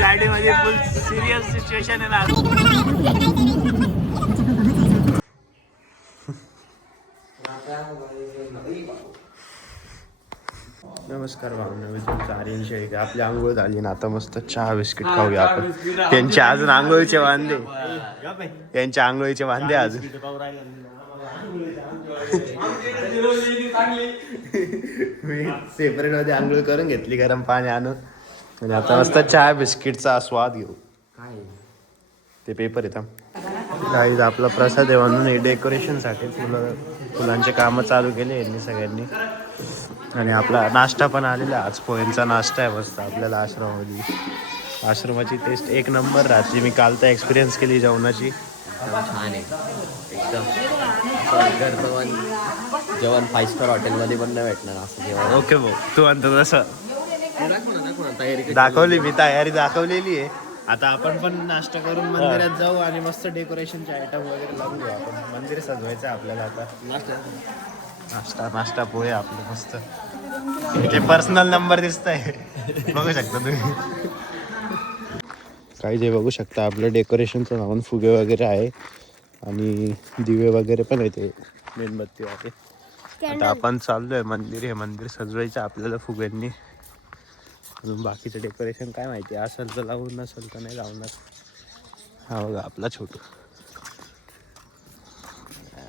गाडीमध्ये फुल serious situation आहे ना. नमस्कार भावना आर्यनशी आपली आंघोळ झाली ना. आता मस्त चहा बिस्किट खाऊया आपण. त्यांच्या अजून आंघोळीचे वांदे, त्यांच्या आंघोळीचे वांदे अजून. मी सेपरेट मध्ये आंघोळ करून घेतली गरम पाणी आणून आणि आता मस्त चहा बिस्किटचा स्वाद घेऊ. काय ते पेपर येतात काही आपला प्रसाद आहे म्हणून डेकोरेशनसाठी फुलांचे कामं चालू केले यांनी सगळ्यांनी. आणि आपला नाश्ता पण आलेला आज. पोह्यांचा नाश्ता आहे मस्त आपल्याला आश्रमामध्ये. आश्रमाची टेस्ट एक नंबर राहते. मी काल तर एक्सपिरियन्स केली जेवणाची. छान आहे एकदम. जेवण 5 स्टार हॉटेलमध्ये पण नाही भेटणार असं जेवण. ओके भाऊ, तू म्हणतो तसं. तयारी दाखवली मी, तयारी दाखवलेली आहे. आता आपण पण नाश्ता करून मंदिरात जाऊ आणि मस्त डेकोरेशनचे आयटम वगैरे लावून घेऊ आपण. मंदिर सजवायचं आहे आपल्याला आता. नाश्ता पोहे आपलं मस्त. ते पर्सनल नंबर दिसत आहे, बघू शकता तुम्ही. काही जे बघू शकता आपलं डेकोरेशनचं लावून फुगे वगैरे आहे आणि दिवे वगैरे पण आहे. ते मेणबत्ती आहे. आता आपण चाललोय मंदिर. हे मंदिर सजवायचं आपल्याला फुग्यांनी. अजून बाकीचं डेकोरेशन काय माहिती, असेल तर लावून, नसेल तर नाही लावणार. हा बघा आपला छोटू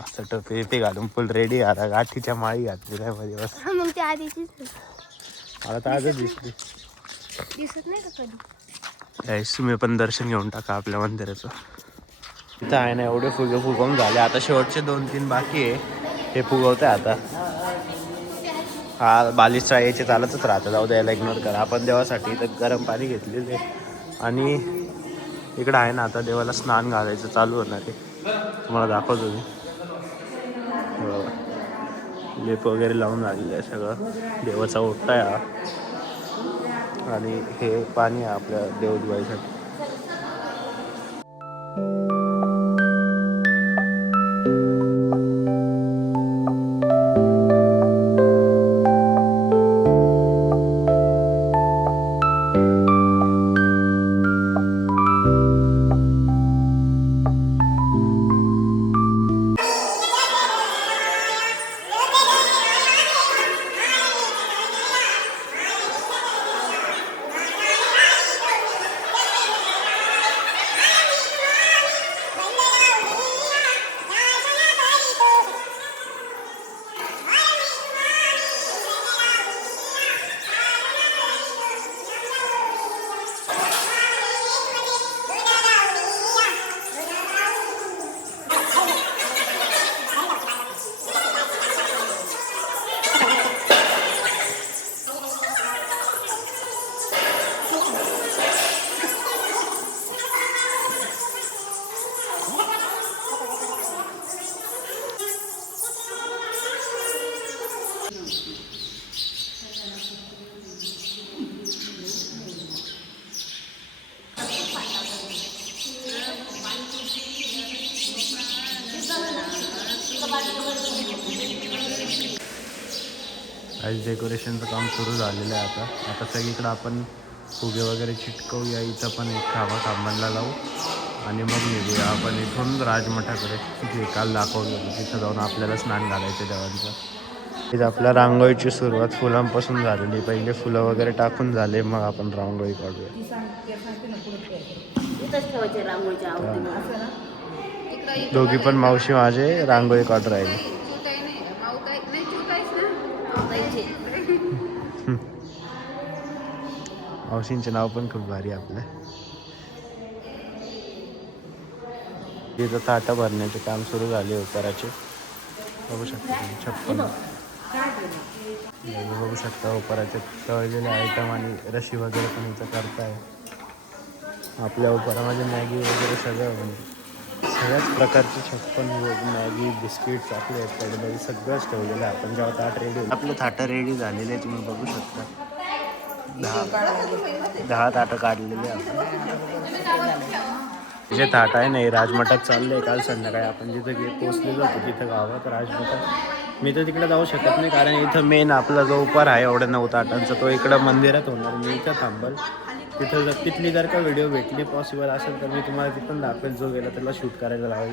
असं टोपी घालून फुल रेडी. आता गाठीच्या माळी घातली काय मध्ये बस. मग ते आधीच मला तर आजच दिसली. दिसत नाही का कधी. तुम्ही पण दर्शन घेऊन टाका आपल्या मंदिराचं. इथं आहे ना एवढे फुगे फुगवून झाले. आता शेवटचे 2-3 बाकी आहे, हे फुगवते आता. हा बालिशचा यायचे चालतच राहतं, जाऊ द्यायला इग्नोर करा. आपण देवासाठी इथं गरम पाणी घेतलेले आणि इकडं आहे ना आता देवाला स्नान घालायचं चालू होणार आहे. तुम्हाला दाखवतो मी. लेप वगैरे लावून आलेलं आहे सगळं. देवाचा ओटा आहे हा. आणि हे पाणी आहे आपल्या देव धुवायसाठी. आज डेकोरेशनचं काम सुरू झालेलं आहे. आता सगळीकडं आपण फुगे वगैरे चिटकवूया. इथं पण एक खांबाला लावू आणि मग निघूया आपण इथून राजमठाकडे. जे काल दाखवलं होतं तिथं जाऊन आपल्याला स्नान घालायचं देवांचं. इथं आपल्या रांगोळीची सुरुवात फुलांपासून झालेली. पहिले फुलं वगैरे टाकून झाले, मग आपण रांगोळी काढूया. दोघी पण मावशी माझे रांगोळी काढून राहिले. मावशींचे नाव पण खूप भारी आपलं. तिथं ताटा भरण्याचे काम सुरू झाले उपराचे. बघू शकता तुम्ही 56 बघू शकता उपराचे तळलेले आयटम आणि रशी वगैरे पण इथं करताय. आपल्या उपरामध्ये मॅगी वगैरे सगळं सगळ्याच प्रकारचे 56 मॅगी बिस्किट चॉकलेट कॅडबरी सगळंच ठेवलेलं आहे. आपण जेव्हा ताट रेडी आपलं ताटं रेडी झालेले आहे तुम्ही बघू शकता. 10 ताटं काढलेली आपण. जे ताट आहे नाही राजमठात चाललंय. काल संध्याकाळी आपण जिथं पोचलेलो होतो तिथं गावात राजमठात. मी तर तिकडे जाऊ शकत नाही कारण इथं मेन आपला जो उपार आहे एवढ्या 9 ताटांचा तो इकडं मंदिरात होणार. मी इथं थांबल तिथली जर का व्हिडिओ भेटली पॉसिबल असेल तर मी तुम्हाला तिथून दाखवेल, जो गेला त्याला शूट करायला लावेल.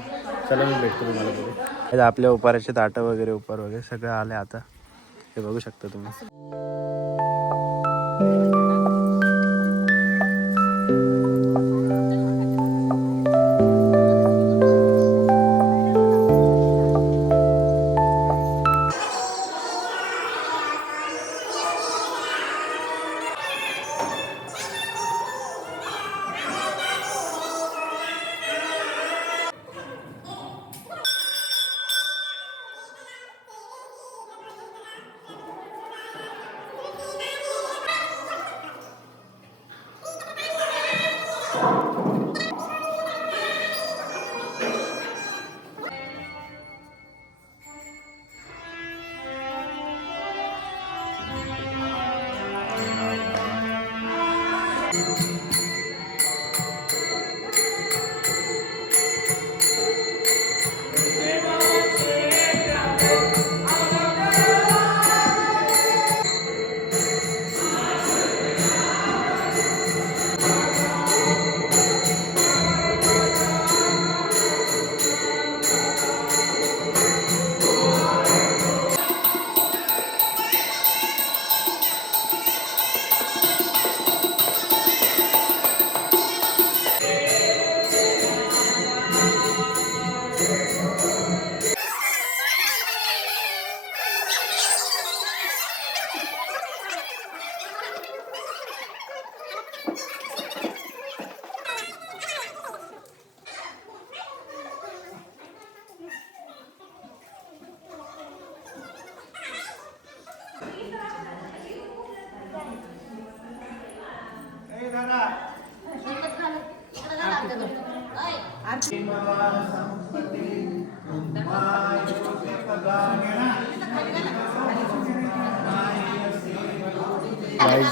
चला मी भेटतो तुम्हाला पुढे. आपल्या उपाराचे ताटं वगैरे उपार वगैरे सगळं आले आता, हे बघू शकता तुम्ही.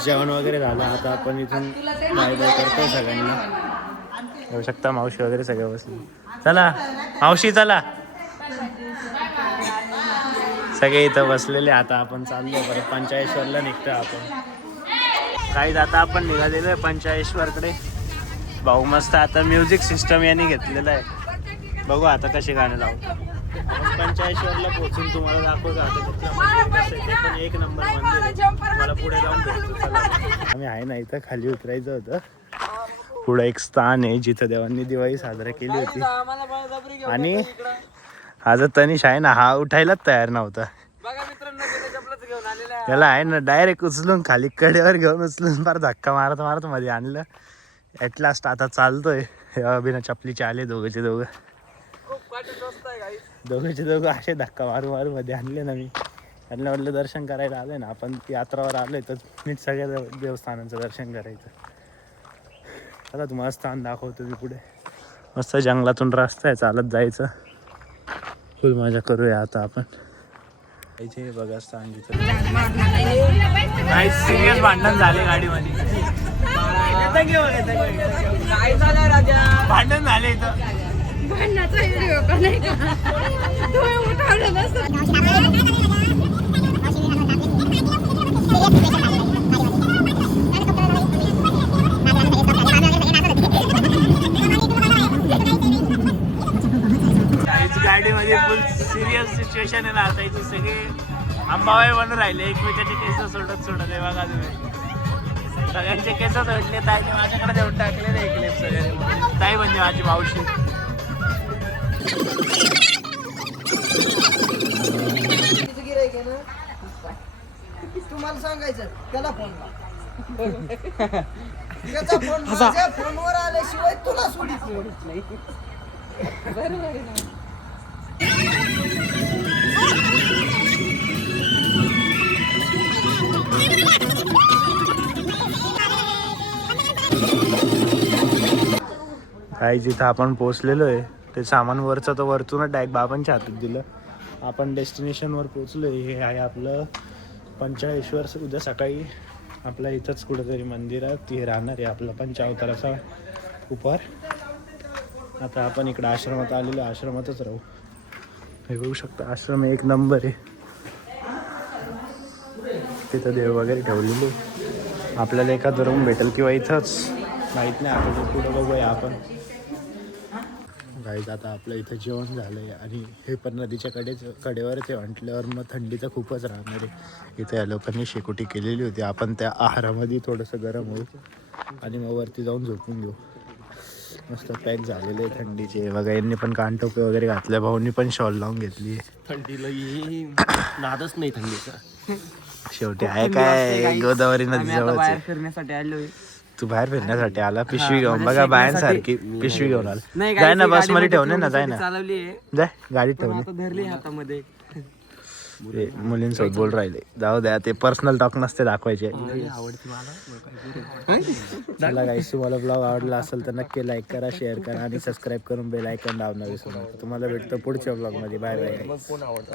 जेवण वगैरे झालं, आता आपण इथून बाय बाय करतोय सगळ्यांना. येऊ शकता मावशी वगैरे सगळे बसले. चला मावशी चला, सगळे इथं बसलेले. आता आपण चाललो परत पंचाळेश्वरला निघतो आपण. काही आता आपण निघालेलो आहे पंचाळेश्वरकडे. भाऊ मस्त आता म्युझिक सिस्टम यांनी घेतलेलं आहे, बघू आता कशी गाणं लावतो. पंचाळेश्वरला पोहोचून तुम्हाला दाखवतो आता तिथलं मंदिर कसं आहे. ते पण एक नंबर मंदिर आहे, तुम्हाला पुढे जाऊन भेटतो. चला आम्ही आहे ना, इथं खाली उतरायचं होतं. पुढं एक स्थान आहे जिथं देवांनी दिवाळी साजरी केली होती. आणि हा जो तनिष आहे ना, हा उठायलाच तयार नव्हता. त्याला आहे ना डायरेक्ट उचलून खाली कडेवर घेऊन उचलून फार धक्का मारत मारत मध्ये आणलं. ॲट लास्ट आता चालतोय. बिना चपलीचे आले दोघंचे दोघं असे धक्का मारू मारू मध्ये आणले ना. मी त्यांना म्हटलं दर्शन करायला आलोय ना आपण, यात्रावर आलोय तर नीट सगळ्या देवस्थानांचं दर्शन करायचं. आता तुम्हाला स्थान दाखवतो मी पुढे. मस्त जंगलातून रस्ता आहे, चालत जायचं. फुल मजा करूया आता आपण. बघा स्थान जिथं नाही सिरियस भांडण झाले गाडीमध्ये. भांडण झाले इथं. गाडीमध्ये फुल सिरियस सिच्युएशन आहे ना आता. इथे सगळे अंबाबाई बनून राहिले, एकमेकाचे केस सोडत आहे. बघा तुम्ही सगळ्यांचे केस सोडले. ताईने माझ्याकडे देऊन टाकले नाही क्लिप सगळे. ताई म्हणजे माझी मावशी. तुम्हाला सांगायचं त्याला फोन त्याचा फोन माझ्या फोनवर आल्याशिवाय तुला सोडित नाही. काही जिथं आपण पोहोचलेलो आहे ते सामान वरचं तर वरतूनच डायरेक्ट बाबांच्या हातात दिलं. आपण डेस्टिनेशनवर पोहोचलो. हे आहे आपलं पंचाळेश्वर. उद्या सकाळी आपल्या इथंच कुठंतरी मंदिरात हे राहणार आहे आपला पंचावताराचा उपहार. आता आपण इकडं आश्रमात आलेलो, आश्रमातच राहू. हे बघू शकता आश्रम एक नंबर आहे. तिथं देव वगैरे ठेवलेले. आपल्याला एखादं रूम भेटेल किंवा इथंच माहीत नाही, आता पुढं बघूया आपण. गाईज आता आपलं इथं जेवण झालं आहे आणि हे पण नदीच्या कडेवर ते म्हटल्यावर मग थंडी तर खूपच राहणार आहे. इथे या लोकांनी शेकोटी केलेली होती. आपण त्या आहारामध्ये थोडंसं गरम होऊ आणि मग वरती जाऊन झोपून घेऊ. मस्त पॅक झालेले आहे थंडीचे. बघा यांनी पण कानटोपे वगैरे घातल्या, भाऊनी पण शॉल लावून घेतली. थंडीला नादच नाही थंडीचा. शेवटी आहे काय गोदावरी नदी जवळच. फिरण्यासाठी आलोय. तू बाहेर फिरण्यासाठी आला पिशवी घेऊन. बघा बायांसारखी पिशवी घेऊन आला. जाय ना बस मध्ये ठेवणे ना, जाय ना, जाय गाडीत ठेवणे. धरली हातामध्ये. मुलींसोबत बोल राहिले, जाऊ द्या, ते पर्सनल टॉक नसते दाखवायचे. चला गाईस, तुम्हाला ब्लॉग आवडला असेल तर नक्की लाईक करा, शेअर करा आणि सबस्क्राईब करून बेल आयकॉन दाबणं विसरू नका. तुम्हाला भेटतं पुढच्या ब्लॉगमध्ये. Bye bye.